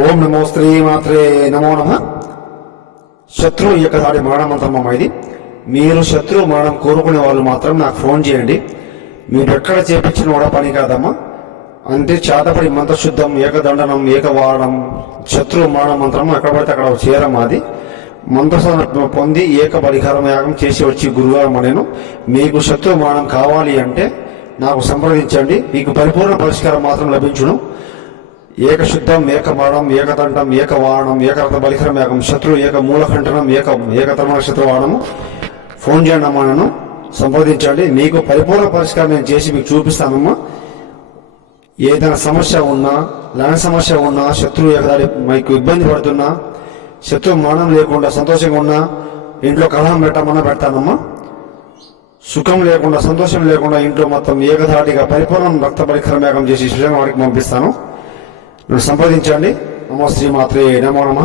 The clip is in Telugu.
ఓం నమో శ్రీ మాత్రే నమో నమ. శత్రువు యొక్క దాడి మరణమంత్రమమ్మ ఇది మీరు శత్రువు మరణం కోరుకునే వాళ్ళు మాత్రం నాకు ఫోన్ చేయండి. మీరు ఎక్కడ చేపించిన కూడా పని కాదమ్మా. అంటే చేతపడి మంత్రశుద్ధం ఏకదండనం ఏకవాడనం శత్రువు మరణ మంత్రం ఎక్కడ పడితే అక్కడ చేరమ్మా అది మంత్రసన పొంది ఏక పరిహారం యాగం చేసి వచ్చి గురువారం నేను. మీకు శత్రు మరణం కావాలి అంటే నాకు సంప్రదించండి. మీకు పరిపూర్ణ పరిష్కారం మాత్రం లభించును. ఏకశుద్ధం ఏకమరణం ఏకదండం ఏకవాణం ఏకరథ బలికరం ఏకం శత్రు ఏక మూలకంఠనం ఏక ఏకతమ శత్రువాణము. ఫోన్ చేయండి అమ్మా నన్ను. సంప్రదించండి. మీకు పరిపూర్ణ పరిష్కారం నేను చేసి మీకు చూపిస్తానమ్మా. ఏదైనా సమస్య ఉన్నా ల్యాండ్ సమస్య ఉన్నా శత్రువు ఏకదాడి మీకు ఇబ్బంది పడుతున్నా శత్రువు మానం లేకుండా సంతోషంగా ఉన్నా ఇంట్లో కలహం పెట్టమన్నా పెడతానమ్మా. సుఖం లేకుండా సంతోషం లేకుండా ఇంట్లో మొత్తం ఏకధాటిగా పరిపూర్ణం రక్త పరికరం యాగం చేసి శ్రీరంగ వారికి పంపిస్తాను. సంప్రదించండి. నమో శ్రీమాత్రే నమో నమ.